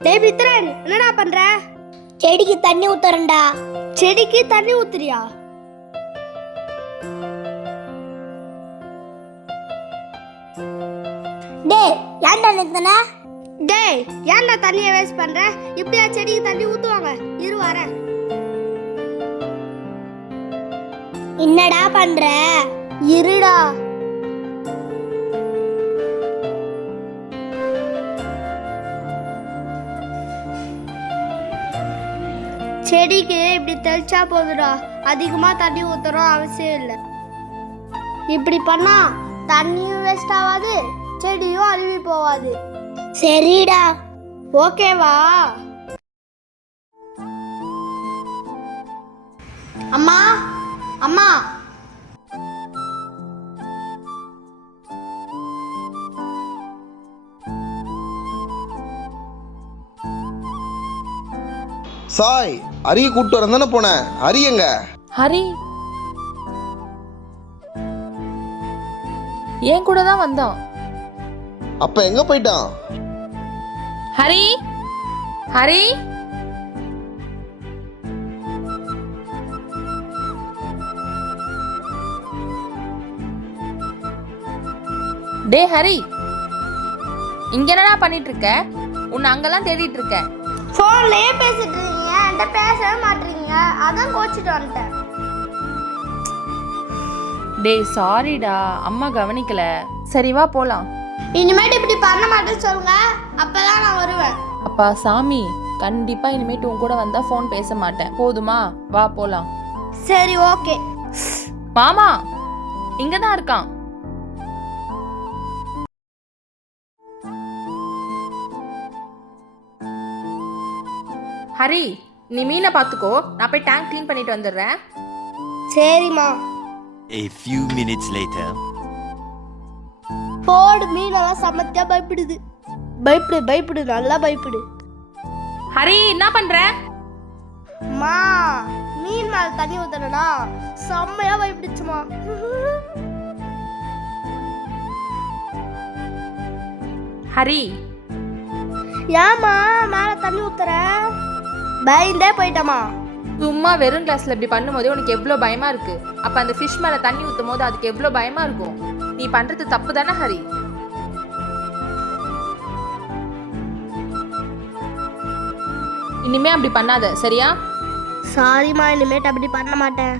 டேய் பித்ரன் என்னடா பண்ற? செடிக்கு தண்ணி ஊத்துறேன்டா. செடிக்கு தண்ணி ஊத்துறியா? டேய் ஏன்டா நிறுத்தின? டேய் ஏன்டா தண்ணியை வேஸ்ட் பண்ற? இப்படியா செடிக்கு தண்ணி ஊத்துவாங்க? இரு வரேன். என்னடா பண்ற? இருடா. செடிக்கு இப்படி தெளிச்சா போதுடா. அதிகமாக தண்ணி ஊற்றுறோம் அவசியம் இல்லை. இப்படி பண்ணா தண்ணியும் வேஸ்ட் ஆகாது செடியும் அழுவி போகாது. சரிடா. ஓகேவா? அம்மா அம்மா. சாய் அரிய கூட்டு வரேன் தானே போனேன். ஹரி எங்க? ஹரி. என் கூட தான் வந்தான். அப்ப எங்க போயிட்டான்? ஹரி. ஹரி. டே ஹரி. இங்க என்னடா பண்ணிட்டு இருக்க? உன்னை அங்கெல்லாம் தேடிட்டு இருக்க ஃபோன்லயே பேசிட்டு என்கிட்ட பேசவே மாட்டீங்க. அதான் கோச்சிட்டு வந்துட்டேன். டேய் சாரிடா அம்மா கவனிக்கல. சரி வா போலாம். இனிமேட்டு இப்படி பண்ண மாட்டேன்னு சொல்லுங்க. அப்பதான் நான் வருவேன். அப்பா சாமி கண்டிப்பா இனிமேட்டு உன் கூட வந்தா ஃபோன் பேச மாட்டேன். போதுமா? வா போலாம். சரி ஓகே. மாமா இங்க தான் இருக்கான். ஹரி நீ மீனை பார்த்துக்கோ நான் போய் டேங்க் க்ளீன் பண்ணிட்டு வந்துடுறேன். சரிம்மா. A few minutes later. போடு மீனெல்லாம் சமத்தியா பயப்படுது. பயப்படு பயப்படு நல்லா பயப்படு. ஹரி என்ன பண்ற? அம்மா மீன் மேல தண்ணி ஊத்தனா செம்மையா பயப்படுச்சுமா. ஹரி. ஏம்மா மேல தண்ணி ஊத்துற? பயந்தே போயிட்டமா? சும்மா வெறும் கிளாஸ்ல இப்படி பண்ணும்போது உனக்கு எவ்வளோ பயமா இருக்கு? அப்ப அந்த ஃபிஷ் மேல தண்ணி ஊத்தும் போது அதுக்கு எவ்வளோ பயமா இருக்கும்? நீ பண்றது தப்பு தானே ஹரி? இனிமே அப்படி பண்ணாத சரியா? சாரிம்மா இனிமேட்டு அப்படி பண்ண மாட்டேன்.